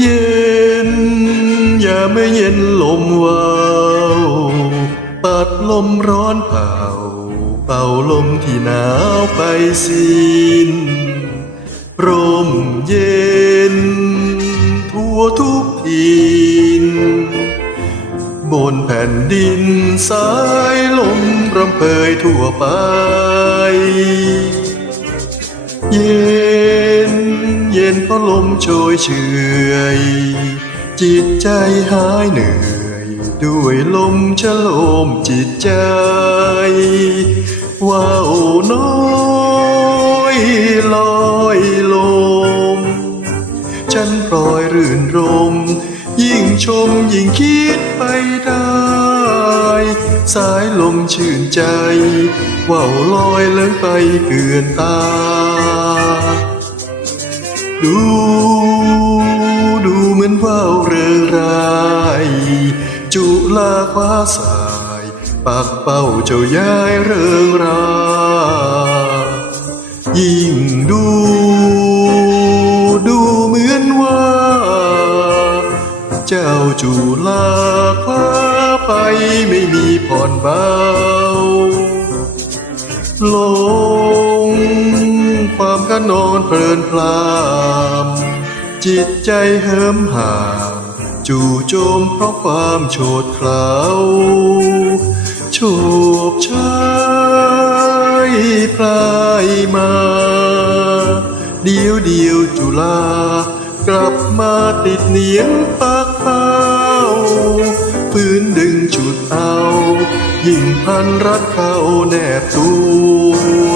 อย่าไม่เย็นลมวาวปัดลมร้อนเป่า เป่าลมที่หนาวไปสิ้นร่มเย็น ทั่วทุกทินบนแผ่นดินสายลมรำเพยทั่วไป เย็น เย็นเพราะลมโชยเฉยจิตใจหายเหนื่อย ด้วยลมชะโลมจิตใจว่าวน้อยลอยลม ฉันปล่อยรื่นรม ยิ่งชมยิ่งคิดไปได้ สายลมชื่นใจว่าวลอยเลื่อนไปเกือนตา ดู ดูเหมือนว่าวเริงราย จุลาคว้าสายปักเป้าเจ้าย้ายเริงรา ยิ่งดู ดูเหมือนว่า เจ้าจุลาคว้าไปไม่มีผ่อนเบาลง ความก็นอนเพลินพลามจิตใจเหิมห่ามจู่โจมเพราะความโฉดเขลาโฉบชายพลายมา เดียวเดียวจุลากลับมาติดเหนียงปากเป้าฟื้นดึงฉุดเอา ยิ่งพันรัดเข้าแนบตัว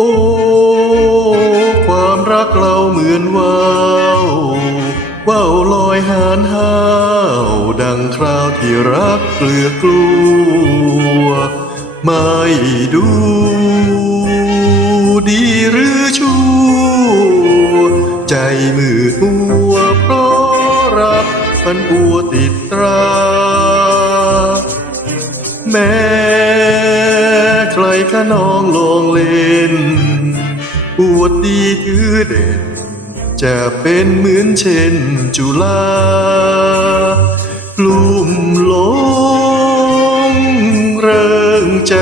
โอ้ ความรักเราเหมือนว่าวว่าวลอยหานห้าวดังคราวที่รักเกลือกลัว ไม่ดูดีหรือชั่วใจมืดมัวเพราะรักมันบัวติดตรา แม้ ใครขนองลองเล่นปวดดีคือเด่น จะเป็นเหมือนเช่นจุฬากลุ่มหลงเริงใจ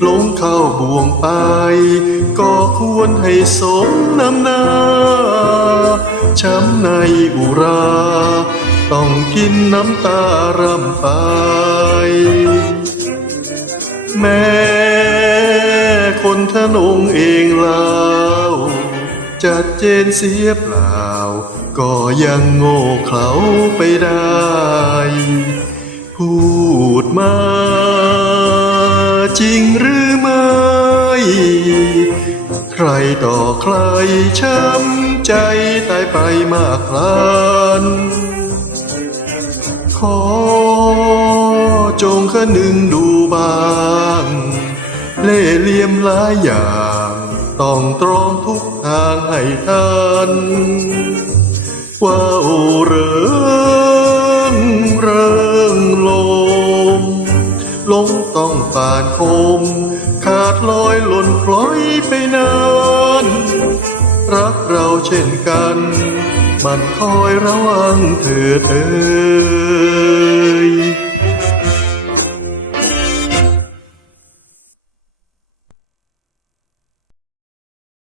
หลงเข้าบ่วงไป ก็ควรให้สมน้ำหน้า ช้ำในอุรา ต้องกินน้ำตารำไป แม้คนทนงเองเล่าจัดเจนเสียเปล่า ก็ยังโง่เขลาไปได้ พูดมาจริงหรือไม่ ใครต่อใครช้ำใจตายไปมากลันขอ จงคนึงดูบ้าง เล่เหลี่ยมหลายอย่าง ต้องตรองทุกทางให้ทันว่าวเริงเริงลมลงต้องป่านคม ขาดลอยหล่นพลอยไปนานรักเราเช่นกัน มันคอยระวังเธอเอ่ย